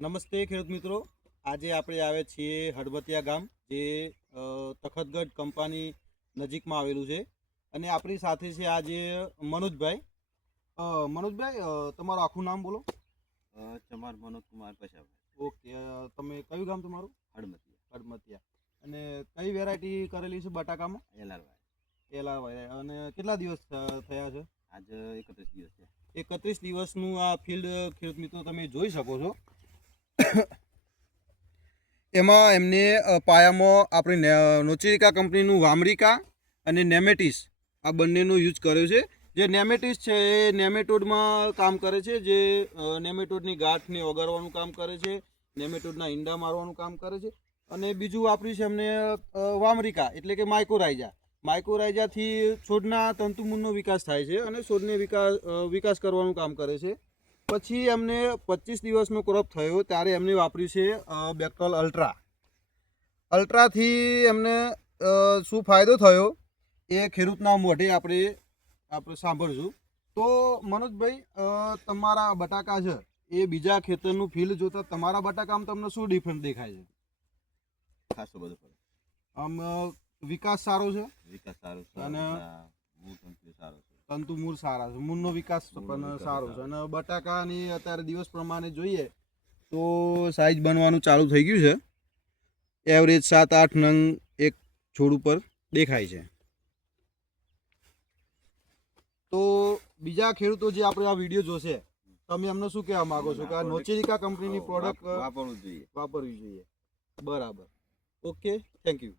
નમસ્તે ખેડૂત મિત્રો, આજે આપણે આવ્યા છીએ હળવતિયા ગામ, જે તખતગઢ કંપાની નજીકમાં આવેલું છે. અને આપણી સાથે છે આજે મનોજભાઈ. મનોજભાઈ, તમારું આખું નામ બોલો. ચમાર મનોજ કુમાર પછાભાઈ. ઓકે, તમે કયું ગામ તમારું? હડમતિયા. હળવતિયા. અને કઈ વેરાયટી કરેલી છે બટાકામાં? એલારવાય. અને કેટલા દિવસ થયા છે? આજે 31 દિવસ છે. 31 દિવસનું આ ફિલ્ડ ખેડૂત મિત્રો તમે જોઈ શકો છો. એમાં એમને પાયામાં આપણે નોચેરિકા કંપનીનું વામરિકા અને નેમેટિસ આ બંનેનો યુઝ કર્યો છે. જે નેમેટિસ છે એ નેમેટોડમાં કામ કરે છે, જે નેમેટોડની ગાંઠને ઓગાળવાનું કામ કરે છે, નેમેટોડના ઈંડા મારવાનું કામ કરે છે. અને બીજું વાપર્યું છે એમને વામરિકા, એટલે કે માઇકોરાઇઝાથી છોડના તંતુમૂળનો વિકાસ થાય છે અને છોડને વિકાસ કરવાનું કામ કરે છે. પછી એમને 25 દિવસનો ક્રોપ થયો ત્યારે એમને વાપર્યું છે બેક્ટોલ અલ્ટ્રાથી એમને શું ફાયદો થયો એ ખેડૂતના મોઢે આપણે સાંભળશું. તો મનોજભાઈ, તમારા બટાકા છે એ બીજા ખેતરનું ફિલ્ડ જોતા તમારા બટાકામાં તમને શું ડિફરન્સ દેખાય છે? ખાસો બધો ફરક. આમ વિકાસ સારો છે, અને તંતુ મૂળ સારા છે, મૂળનો વિકાસ પણ સારો છે. અને બટાકાની અત્યારે દિવસ પ્રમાણે જોઈએ તો સાઈઝ બનવાનું ચાલુ થઈ ગયું છે. એવરેજ 7-8 નંગ એક છોડ ઉપર દેખાય છે. તો બીજા ખેડૂતો જે આપણે આ વિડીયો જોશે, તમે એમને શું કહેવા માંગો છો કે આ નોચેરિકા કંપનીની પ્રોડક્ટ વાપરવી જોઈએ? બરાબર. Okay, thank you.